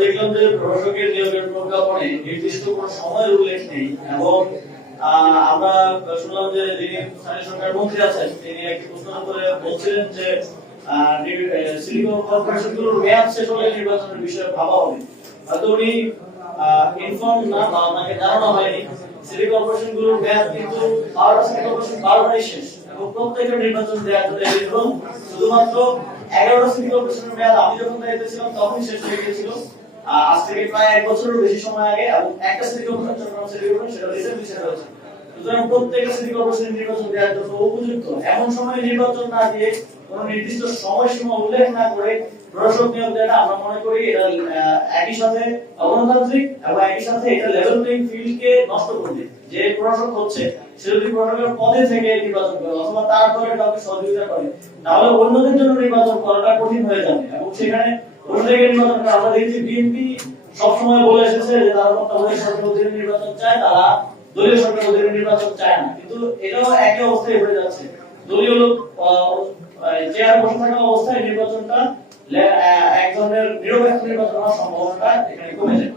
দেখলাম যে প্রশাসকের নিয়োগের প্রজ্ঞাপনে নির্দিষ্ট কোনো সময়ের উল্লেখ নেই এবং আমরা শুনলাম যে যিনি স্থানীয় সরকার মন্ত্রী আছেন তিনি একটি প্রশ্ন করে বলছিলেন যে সিটি কর্পোরেশনগুলোর মেয়াদ শেষ হলে নির্বাচনের বিষয়ে ভাবা হবে। হয়তো উনি ইনফর্ম না বা ওনাকে জানানো হয়নি। সিটি কর্পোরেশনগুলোর মেয়াদ কিন্তু 12টা সিটি কর্পোরেশন 12টাই শেষ এবং প্রত্যেকটা নির্বাচন দেওয়ার জন্য এবং শুধুমাত্র 11টা সিটি কর্পোরেশনের মেয়াদ আমি যখন দায়িত্বে ছিলাম তখনই শেষ হয়ে গিয়েছিল। আজ থেকে প্রায় 1 বছরের বেশি সময় আগে এবং একটা city corporation Chittagong city corporation সেটা রিসেন্টলি শেষ হয়েছে। সুতরাং প্রত্যেকটা সিটি কর্পোরেশন নির্বাচন দেওয়ার জন্য উপযুক্ত এমন সময় নির্বাচন না দিয়ে কোন নির্দিষ্ট সময়সীমা উল্লেখ না করে প্রশাসক নিয়োগ দেওয়াটা আমরা মনে করি এটা একই সাথে অগণতান্ত্রিক এবং একই সাথে এটা লেভেল প্লেইং ফিল্ডকে নষ্ট করবে। যে প্রশাসক হচ্ছে সে যদি প্রশাসকের পদে থেকে নির্বাচন করে অথবা তারপরে কাউকে সহযোগিতা করে তাহলে অন্যদের জন্য নির্বাচন করাটা কঠিন হয়ে যাবে এবং সেখানে প্রশাসকের নির্বাচন করা আমরা দেখছি বিএনপি সবসময় বলে এসেছে যে তারা তত্ত্বাবধায়ক সরকার অধীনে নির্বাচন চায়, তারা দলীয় সরকার অধীনে নির্বাচন চায় না। কিন্তু এটাও একই অবস্থায় হয়ে যাচ্ছে। দলীয় লোক চেয়ার বসে থাকা অবস্থায় নির্বাচনটা এক ধরনের নিরপেক্ষ নির্বাচন হওয়ার সম্ভাবনাটা এখানে কমে যায়।